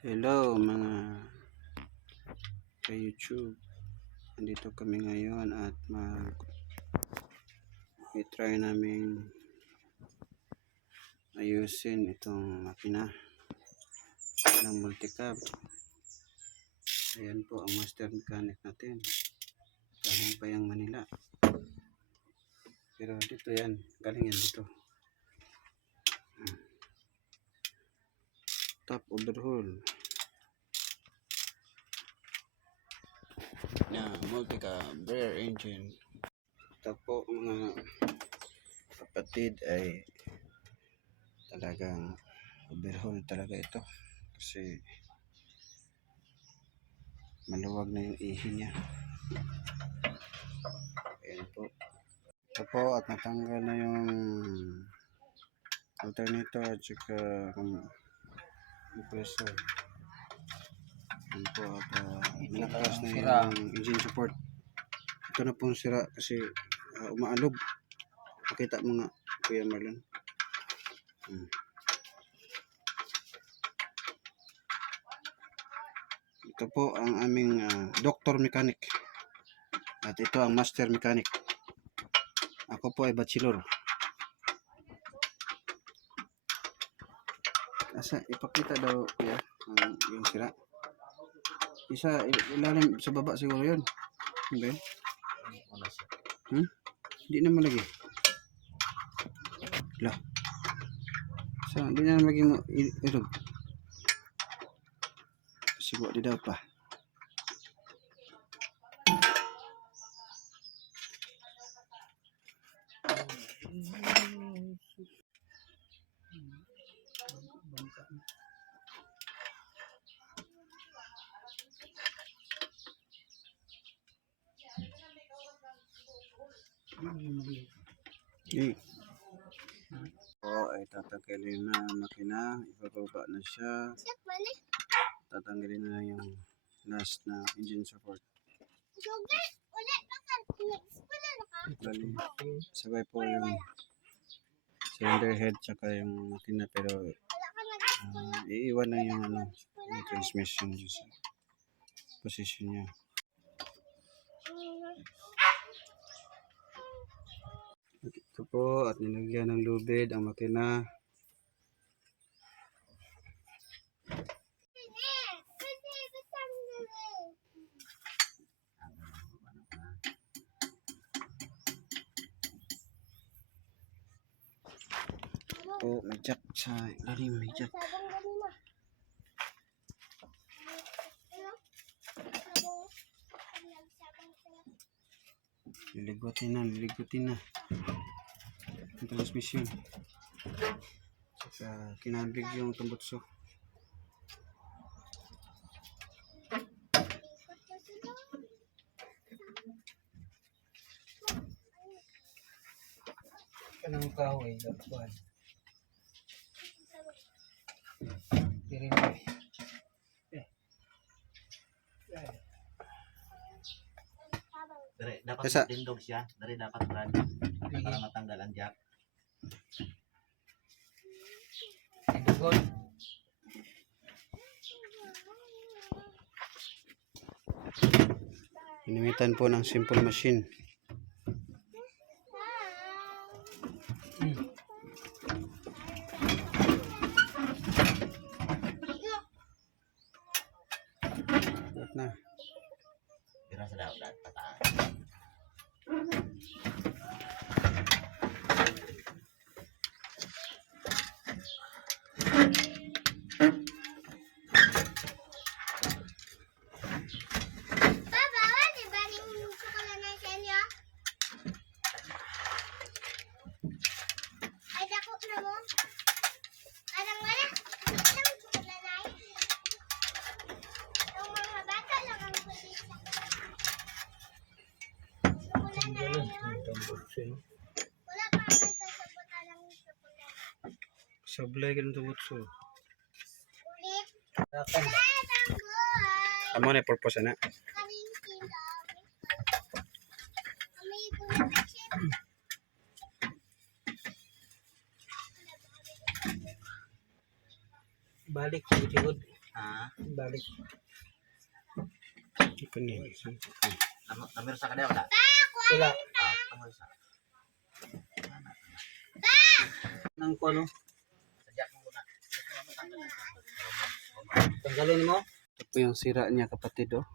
Hello mga ka-YouTube. Andito kami ngayon at i-try namin ayusin itong makina ng multicab. Ayan po ang master mechanic natin. Galing pa yung Manila. Pero dito yan. Galing yan dito. Top overhaul na multicab rear engine. Ito po mga kapatid ay talagang overhaul talaga ito kasi maluwag na yung ihi niya. Ayan po. Ito po at natanggal na yung alternator at saka compressor. Ayan po at nakakas na yung engine support. Ito na pong sira kasi umaalog. Makita mo nga Kuya Marlon. Ito po ang aming doctor mechanic at ito ang master mechanic. Ako po ay bachelor. Asa ipakita daw ya yung sira. Isa ilalim sa baba siguro yun. Hindi. Hindi naman lagi. Lah. So, hindi na lagi mo ilog. Siguro di daw pa. Okay. Ay tatanggalin na ang makina, ibababa na siya. Tatanggalin na yung last na engine support. Bali, sabay po yung cylinder head tsaka yung makina pero iiwan na yung yung transmission sa position niya. At ito po at nilagyan ng lubid ang makina. Oh, may jack sa ilalim, may jack. Liligutin na ang transmission. Saka kinabig yung tumbutso. Anong kahoy? Lapuan. Tirin mo. Dapat Kasa, tindog siya. Dari dapat brad para matanggal ang jack. Tindugon. Inimitan po ng simple machine. Na. Kira sa dapat pataas. Sablay ka ng tumbutso. Dakan. Amo na purpose na. Balik sa likod. Balik. Ito ni. Namir sa kada wala. Wala. Namir sa. Nang ko ano? Sadya mo muna. Tanggalin mo? Ito po yung sira niya kapatid oh.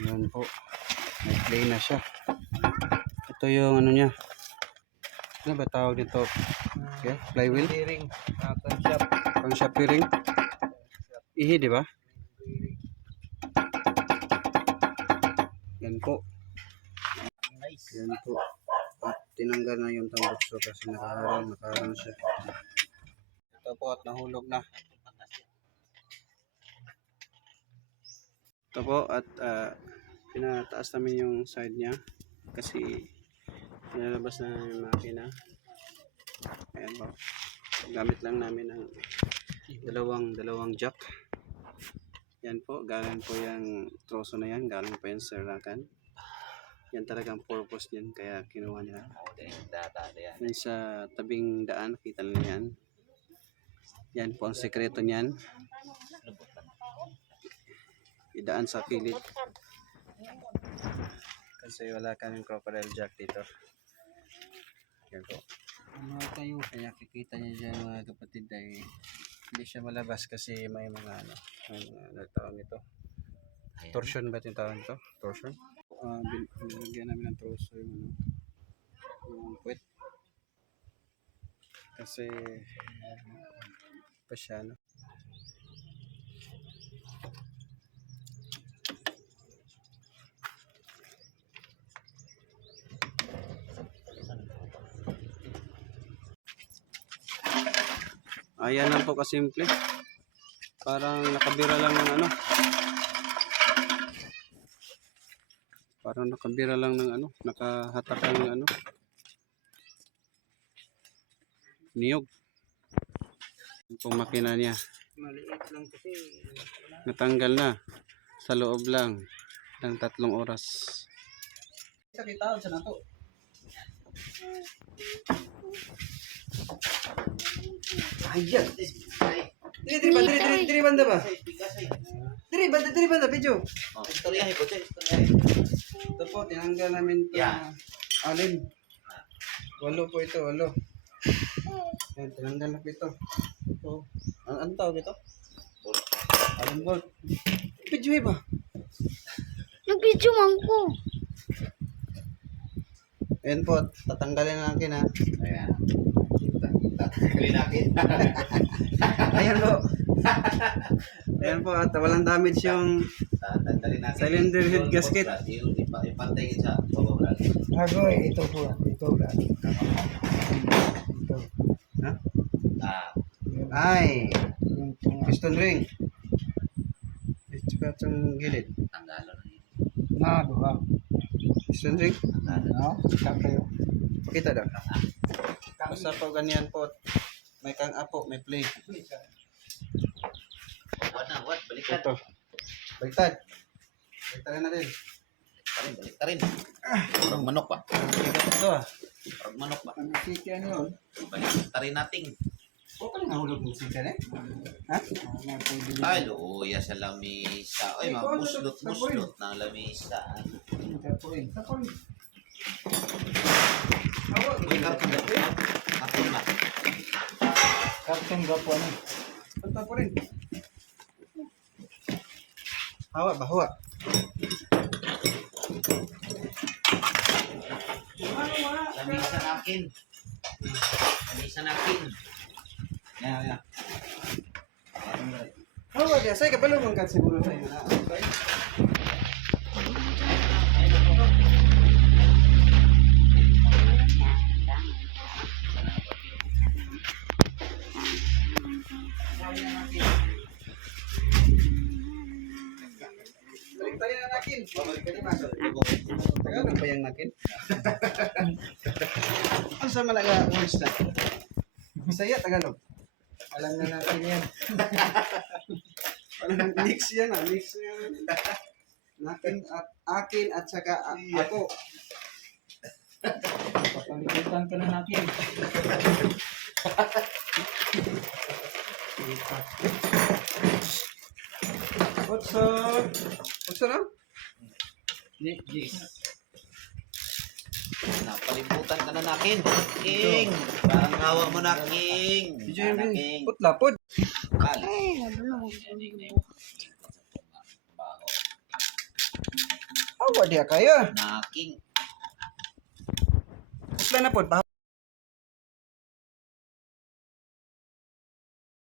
Ayan po. May play na siya. Ito yung ano niya. Ano ba tawag nito? Okay, flywheel. Bearing. Concept. Pang shop bearing. Ihi, di ba? Yan po. Nice. Yan po. At tinanggal na yung tambutso kasi nakaharang siya. Ito po at nahulog na. Ito po at pinataas namin yung side niya kasi pinalabas na yung makina. Ayan po. Gamit lang namin ng dalawang jack. Yan po, galing po yung troso na yan, galing po yung serakan. Yan talagang purpose niyan, kaya kinuha niya. Yan sa tabing daan, kita nyo yan. Yan po ang sekreto niyan. Idaan sa kilid. Kasi wala kaming crocodile jack dito. Yan po. Ano tayo? Kaya kikita niyo dyan mga kapatid ay hindi siya malabas kasi may mga tawag nito. Torsion ba yung tawag nito? Torsion? Binigyan namin ng troso yung puwet. Kasi pa siya no. Ayan lang po kasimple. Parang nakabira lang ng ano. Parang nakabira lang ng ano. Nakahatak lang ng ano. Niyog. Yung makina niya. Maliit lang kasi. Natanggal na. Sa loob lang. Ng 3 oras. Sa kitao sa nato. Ayan. Diri banda ba? Diri banda video. Istoryahin ko, Ito po, tinanggal namin ito. Yeah. Alin. 8 po ito, 8. Ayan, tinanggal na po ito. Ito. Ano tawag ito? Alin bolt. Video ba? Nag-video man ko. Ayan po, tatanggalin na natin ha. Ayan. Tatanggalin natin. Ayan po. Ayan po, at walang damage yung Tatanggalin natin. cylinder head gasket. Ipantay sa baba. Bago ito po. Ito brad. Ito. Ha? Ah, Ay, Yung tunga. piston ring. At saka itong gilid. tanggalan na yun. Duha. Piston ring. Tanggalan. No? Kayo. Pakita daw. Basta po ganyan po. May kang apo, may play. What? Balikan. Ito. Baliktad. Baliktad na rin. Balik ta rin. Parang manok pa. Ito ah. Parang manok pa. Ang siki ano yun? Balik ta rin natin. O pala nahulog ng sika eh. Ha? Ay, luya sa lamisa. Ay, mga buslot ng lamisa. Tapuin. Uy, karton na. Karton na. Karton gapo ano? Punta po rin. Hawa ba? Hawa. Lamisa nakin. Lamisa nakin. Yan. Hawa dia. Saya kabalo man ka siguro sa inyo. Okay. Balik tayo na nakin. Babalik ka di masuk. Tagalog ba yung nakin? Ano sa malaga words na? Bisaya, Tagalog. Alam na natin yan. Parang mix yan ah. Mix yan. Nakin at akin at saka ako. Papalitan ka na natin. What's up? What's up? Napalibutan ka na nakin. King! Parang hawa mo na, King. DJ Sana, Emil, King. putla pod. Kali. Ay, nabulong ako. Awa dia kaya. Na, King. Putla na pod.